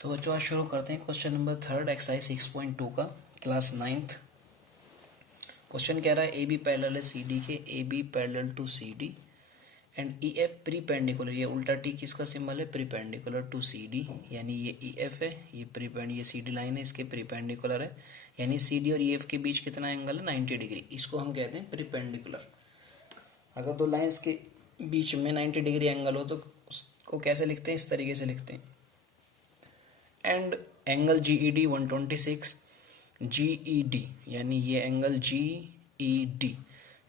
तो बच्चों आज शुरू करते हैं क्वेश्चन नंबर 3 एक्सरसाइज 6.2 का क्लास 9th। क्वेश्चन कह रहा है ए बी पैरेलल है सी डी के, A B parallel to C D and E F perpendicular. ये उल्टा टी किसका सिंबल है? प्रीपेंडिकुलर टू सी डी, यानी ये ई एफ है, ये सी डी लाइन है, इसके प्रीपेंडिकुलर है, यानी सी डी और ई एफ के बीच कितना एंगल है? 90 डिग्री। इसको हम कहते हैं प्रीपेंडिकुलर। अगर दो लाइंस के बीच में 90 डिग्री एंगल हो तो उसको कैसे लिखते हैं? इस तरीके से लिखते हैं। And angle G E D 126 G E D, यानी ये एंगल जी ई डी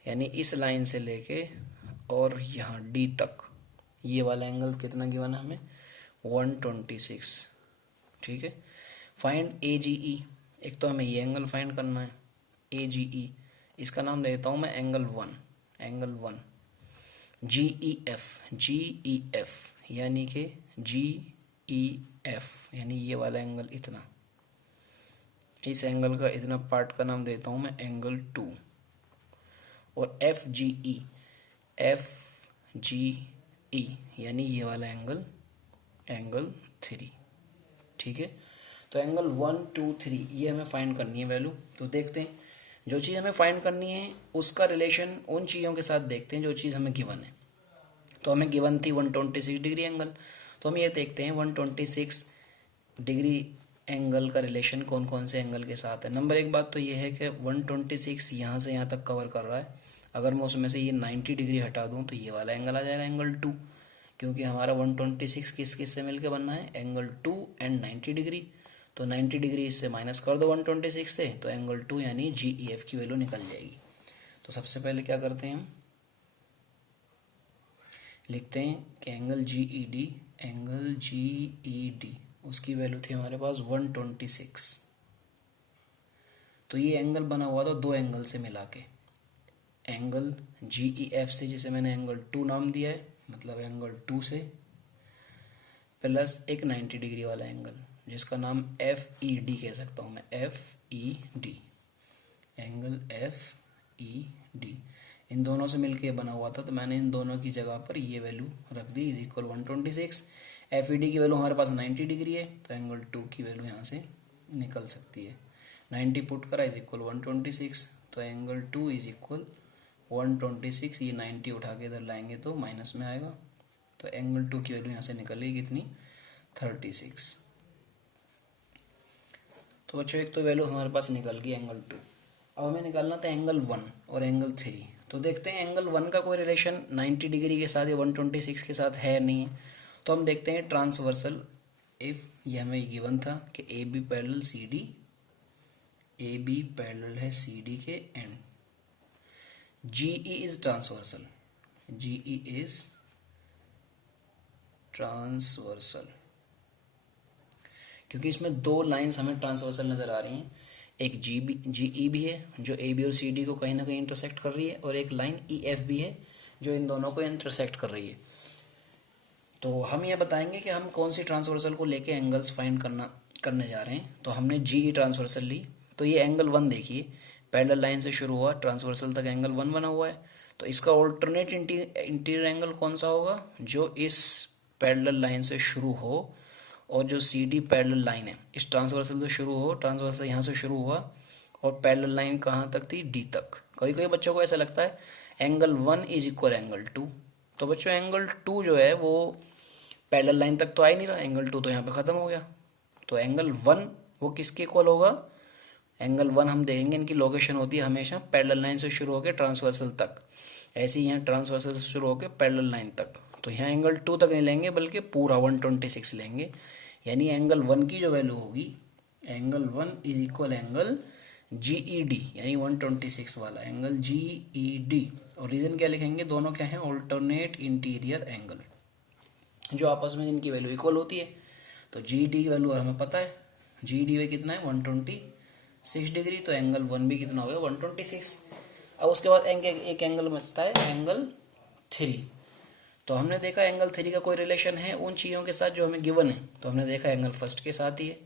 यानी इस लाइन से लेके और यहाँ डी तक ये वाला एंगल कितना गिवन है हमें? 126। ठीक है। फाइंड ए जी ई। एक तो हमें ये एंगल फाइंड करना है ए जी ई, इसका नाम देता हूँ मैं एंगल 1। एंगल 1 जी ई एफ यानी कि जी ई एफ यानी ये वाला एंगल इतना, इस एंगल का इतना पार्ट का नाम देता हूं मैं एंगल 2। और एफ जी ई यानी ये वाला एंगल एंगल 3। ठीक है। तो एंगल 1 2 3 ये हमें फाइंड करनी है वैल्यू। तो देखते हैं जो चीज़ हमें फाइंड करनी है उसका रिलेशन उन चीज़ों के साथ देखते हैं जो चीज़ हमें गिवन है। तो हमें गिवन थी 126 डिग्री एंगल, तो हम ये देखते हैं 126 डिग्री एंगल का रिलेशन कौन कौन से एंगल के साथ है। नंबर एक बात तो ये है कि 126 यहाँ से यहाँ तक कवर कर रहा है। अगर मैं उसमें से ये 90 डिग्री हटा दूँ तो ये वाला एंगल आ जाएगा एंगल 2, क्योंकि हमारा 126 किस किस से मिलकर बनना है? Angle 2 and 90 degree. तो 90 डिग्री इससे माइनस कर दो 126 से, तो एंगल 2 यानी जी ई एफ की वैल्यू निकल जाएगी। तो सबसे पहले क्या करते हैं, हम लिखते हैं कि एंगल जी ई डी उसकी वैल्यू थी हमारे पास 126। तो ये एंगल बना हुआ था दो एंगल से मिला के, एंगल जी ई एफ से जिसे मैंने एंगल 2 नाम दिया है, मतलब एंगल 2 से, प्लस एक 90 डिग्री वाला एंगल जिसका नाम एफ ई डी कह सकता हूँ मैं, F E D, angle F E D. इन दोनों से मिलके बना हुआ था, तो मैंने इन दोनों की जगह पर ये वैल्यू रख दी is equal 126। F E D की वैल्यू हमारे पास 90 डिग्री है, तो एंगल 2 की वैल्यू यहाँ से निकल सकती है। 90 पुट करा इज इक्वल 126, तो एंगल 2 इज इक्वल 126। ये 90 उठा के इधर लाएंगे तो माइनस में आएगा, तो एंगल 2 की वैल्यू यहाँ से निकलेगी कितनी? 36। तो बच्चों एक तो वैल्यू हमारे पास निकल गई एंगल 2। अब हमें निकालना था एंगल 1 और एंगल 3। तो देखते हैं एंगल 1 का कोई रिलेशन 90 डिग्री के साथ या 126 के साथ है नहीं है। तो हम देखते हैं ट्रांसवर्सल। इफ ये हमें गिवन था कि A B parallel C D, A B parallel है सी डी के and G E is transversal, G E is transversal, क्योंकि इसमें दो लाइंस हमें ट्रांसवर्सल नजर आ रही हैं। एक जी ई भी है जो ए बी और सी डी को कहीं ना कहीं इंटरसेक्ट कर रही है, और एक लाइन ई एफ भी है जो इन दोनों को इंटरसेक्ट कर रही है। तो हम ये बताएंगे कि हम कौन सी ट्रांसवर्सल को लेके एंगल्स फाइंड करने जा रहे हैं। तो हमने जी ई ट्रांसवर्सल ली, तो ये एंगल 1 देखिए, पैरेलल लाइन से शुरू हुआ ट्रांसवर्सल तक एंगल 1 बना हुआ है। तो इसका ऑल्टरनेट इंटीरियर एंगल कौन सा होगा? जो इस पैरेलल लाइन से शुरू हो और जो सी डी पैरेलल लाइन है इस ट्रांसवर्सल से शुरू हो, ट्रांसवर्सल यहाँ से शुरू हुआ और पैरेलल लाइन कहाँ तक थी? डी तक। कई कई बच्चों को ऐसा लगता है एंगल 1 इज इक्वल एंगल 2। तो बच्चों एंगल 2 जो है वो पैरेलल लाइन तक तो आ ही नहीं रहा, एंगल 2 तो यहाँ पे ख़त्म हो गया। तो एंगल 1 वो किसके इक्वल होगा? एंगल 1 हम देखेंगे इनकी लोकेशन होती है हमेशा पैरेलल लाइन से शुरू होकर ट्रांसवर्सल तक, ऐसे ही यहाँ ट्रांसवर्सल से शुरू होकर पैरेलल लाइन तक। तो यहाँ एंगल 2 तक नहीं लेंगे बल्कि पूरा 126 लेंगे, यानी एंगल 1 की जो वैल्यू होगी, angle 1 is equal angle G E D, यानी 126 वाला एंगल जी ई डी। और रीजन क्या लिखेंगे? दोनों क्या है? ऑल्टरनेट इंटीरियर एंगल, जो आपस में इनकी वैल्यू इक्वल होती है। तो जी डी की वैल्यू हमें पता है, जी डी कितना है? 126 डिग्री। तो एंगल 1 भी कितना हो गया? 126। अब उसके बाद एक एंगल बचता है एंगल 3। तो हमने देखा एंगल 3 का कोई रिलेशन है उन चीज़ों के साथ जो हमें गिवन है। तो हमने देखा एंगल फर्स्ट के साथ ही है।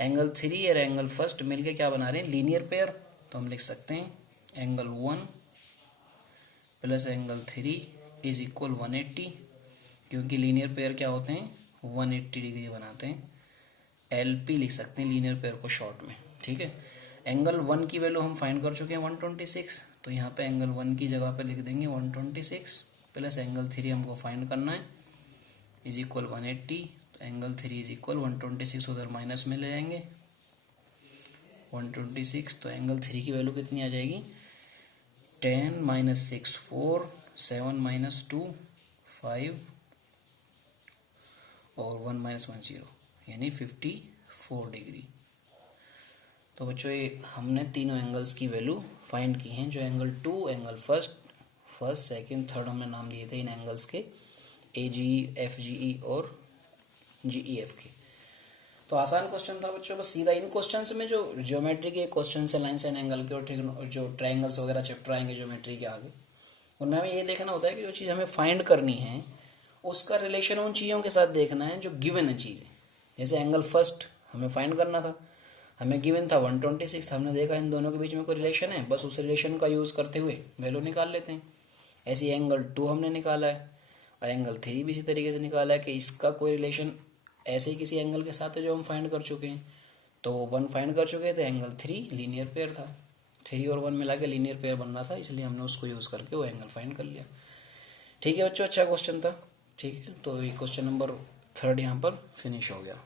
एंगल 3 और एंगल फर्स्ट मिलके क्या बना रहे हैं? Linear pair. तो हम लिख सकते हैं angle 1 plus angle 3 is equal 180, क्योंकि लीनियर पेयर क्या होते हैं? 180 डिग्री बनाते हैं। LP लिख सकते हैं लीनियर पेयर को शॉर्ट में, ठीक है। एंगल 1 की वैल्यू हम फाइंड कर चुके हैं 126, तो यहाँ पे एंगल 1 की जगह पे लिख देंगे 126 प्लस एंगल 3 हमको फाइंड करना है इज इक्वल 180, तो एंगल 3 इज इक्वल 126 उधर माइनस में ले जाएंगे 126, तो एंगल 3 की वैल्यू कितनी आ जाएगी 10 माइनस 6 4 7 माइनस 2 5 और 1 माइनस 1 0 यानी 54 डिग्री। तो बच्चों ये हमने तीनों एंगल्स की वैल्यू फाइंड की हैं, जो angle 2, angle first second third हमने नाम दिए थे इन एंगल्स के AGE FGE और GEF के। तो आसान क्वेश्चन था बच्चों, बस सीधा इन क्वेश्चंस में जो ज्योमेट्री के क्वेश्चन है लाइन्स एंड एंगल के और जो ट्रायंगल्स वगैरह चैप्टर आएंगे ज्योमेट्री के आगे, उनमें हमें ये देखना होता है कि जो चीज़ हमें फाइंड करनी है उसका रिलेशन उन चीज़ों के साथ देखना है जो गिवन है चीज़ें। जैसे एंगल फर्स्ट हमें फाइंड करना था, हमें गिवन था 126, हमने देखा इन दोनों के बीच में कोई रिलेशन है, बस उस रिलेशन का यूज़ करते हुए वैल्यू निकाल लेते हैं। ऐसे एंगल 2 हमने निकाला है और एंगल 3 भी इसी तरीके से निकाला है कि इसका कोई रिलेशन ऐसे ही किसी एंगल के साथ है जो हम फाइंड कर चुके हैं। तो 1 फाइंड कर चुके थे, एंगल 3 लीनियर पेयर था, 3 और 1 मिला के लीनियर पेयर बन रहा था, इसलिए हमने उसको यूज़ करके वो एंगल फाइंड कर लिया। ठीक है बच्चों, अच्छा क्वेश्चन था। ठीक है, तो ये क्वेश्चन नंबर 3 यहाँ पर फिनिश हो गया।